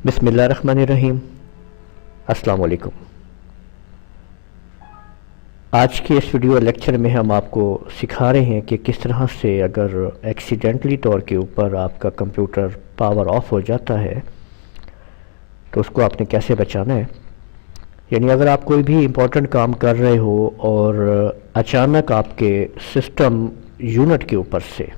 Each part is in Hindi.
बिस्मिल्लाहिर्रहमानिर्रहीम। अस्सलाम वालेकुम। आज के इस वीडियो लेक्चर में हम आपको सिखा रहे हैं कि किस तरह से अगर एक्सीडेंटली तौर के ऊपर आपका कंप्यूटर पावर ऑफ हो जाता है तो उसको आपने कैसे बचाना है। यानी अगर आप कोई भी इम्पोर्टेंट काम कर रहे हो और अचानक आपके सिस्टम यूनिट के ऊपर से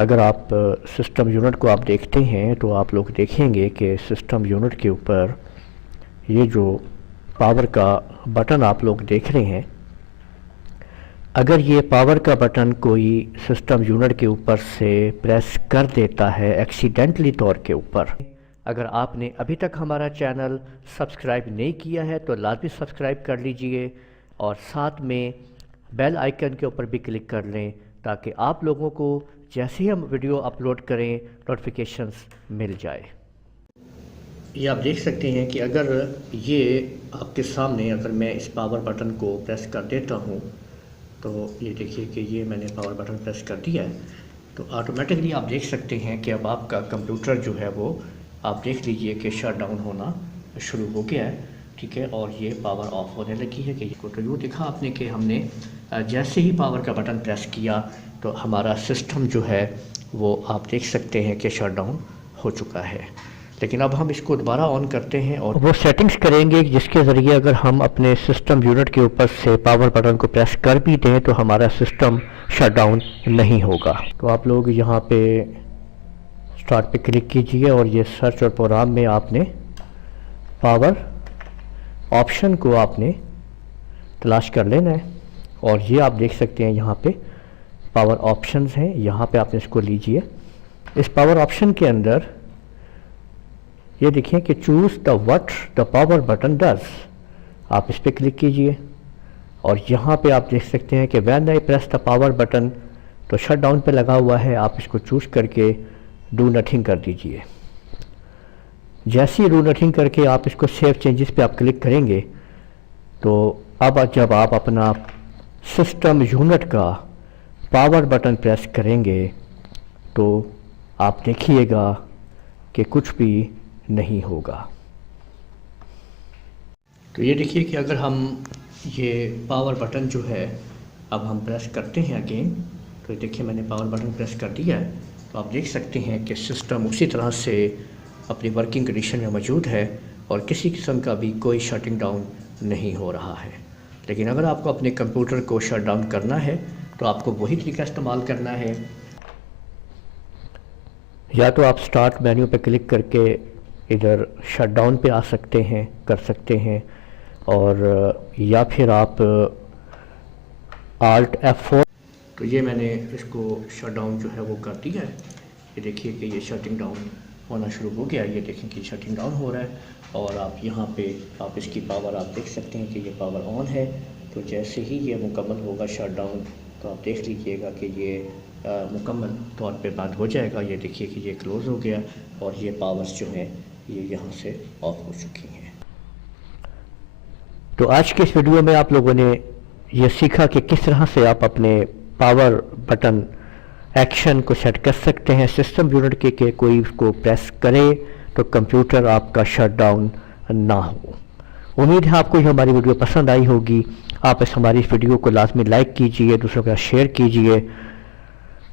अगर आप सिस्टम यूनिट को आप देखते हैं तो आप लोग देखेंगे कि सिस्टम यूनिट के ऊपर ये जो पावर का बटन आप लोग देख रहे हैं, अगर ये पावर का बटन कोई सिस्टम यूनिट के ऊपर से प्रेस कर देता है एक्सीडेंटली तौर के ऊपर, अगर आपने अभी तक हमारा चैनल सब्सक्राइब नहीं किया है तो लाजमी सब्सक्राइब कर लीजिए और साथ में बेल आइकन के ऊपर भी क्लिक कर लें ताकि आप लोगों को जैसे ही हम वीडियो अपलोड करें नोटिफिकेशंस मिल जाए। ये आप देख सकते हैं कि अगर ये आपके सामने अगर मैं इस पावर बटन को प्रेस कर देता हूँ तो ये देखिए कि ये मैंने पावर बटन प्रेस कर दिया है तो ऑटोमेटिकली आप देख सकते हैं कि अब आपका कंप्यूटर जो है वो आप देख लीजिए कि शट डाउन होना शुरू हो गया है। ठीक है, और ये पावर ऑफ होने लगी है कि तो यूँ दिखा आपने कि हमने जैसे ही पावर का बटन प्रेस किया तो हमारा सिस्टम जो है वो आप देख सकते हैं कि शट डाउन हो चुका है। लेकिन अब हम इसको दोबारा ऑन करते हैं और वो सेटिंग्स करेंगे जिसके ज़रिए अगर हम अपने सिस्टम यूनिट के ऊपर से पावर बटन को प्रेस कर भी दें तो हमारा सिस्टम शट डाउन नहीं होगा। तो आप लोग यहाँ पे स्टार्ट पे क्लिक कीजिए और ये सर्च और प्रोग्राम में आपने पावर ऑप्शन को आपने तलाश कर लेना है और ये आप देख सकते हैं यहाँ पे पावर ऑप्शंस हैं, यहाँ पे आपने इसको लीजिए। इस पावर ऑप्शन के अंदर ये देखिए कि choose the what the power button does, आप इस पर क्लिक कीजिए और यहाँ पे आप देख सकते हैं कि when I press the power button तो शट डाउन पे लगा हुआ है। आप इसको चूज़ करके डू नथिंग कर दीजिए। जैसे ही डू नथिंग करके आप इसको सेव चेंजेस पे आप क्लिक करेंगे तो अब जब आप अपना सिस्टम यूनिट का पावर बटन प्रेस करेंगे तो आप देखिएगा कि कुछ भी नहीं होगा। तो ये देखिए कि अगर हम ये पावर बटन जो है अब हम प्रेस करते हैं अगेन तो देखिए मैंने पावर बटन प्रेस कर दिया है तो आप देख सकते हैं कि सिस्टम उसी तरह से अपनी वर्किंग कंडीशन में मौजूद है और किसी किस्म का भी कोई शटिंग डाउन नहीं हो रहा है। लेकिन अगर आपको अपने कंप्यूटर को शट डाउन करना है तो आपको वही तरीका इस्तेमाल करना है, या तो आप स्टार्ट मेन्यू पे क्लिक करके इधर शट डाउन पे आ सकते हैं, कर सकते हैं, और या फिर आप Alt F4। तो ये मैंने इसको शट डाउन जो है वो कर दिया है। ये देखिए कि ये शटिंग डाउन होना शुरू हो गया। ये देखें कि शटिंग डाउन हो रहा है और आप यहाँ पे आप इसकी पावर आप देख सकते हैं कि ये पावर ऑन है। तो जैसे ही ये मुकम्मल होगा शट डाउन तो आप देख लीजिएगा कि ये मुकम्मल तौर पे बंद हो जाएगा। ये देखिए कि ये क्लोज़ हो गया और ये पावर्स जो हैं ये यहाँ से ऑफ हो चुकी हैं। तो आज के इस वीडियो में आप लोगों ने ये सीखा कि किस तरह से आप अपने पावर बटन एक्शन को सेट कर सकते हैं सिस्टम यूनिट के कोई उसको प्रेस करे तो कंप्यूटर आपका शट डाउन ना हो। उम्मीद है आपको हमारी वीडियो पसंद आई होगी। आप इस हमारी इस वीडियो को लाजमी लाइक कीजिए, दूसरों के साथ शेयर कीजिए,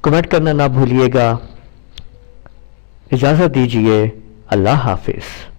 कमेंट करना ना भूलिएगा। इजाज़त दीजिए। अल्लाह हाफिज़।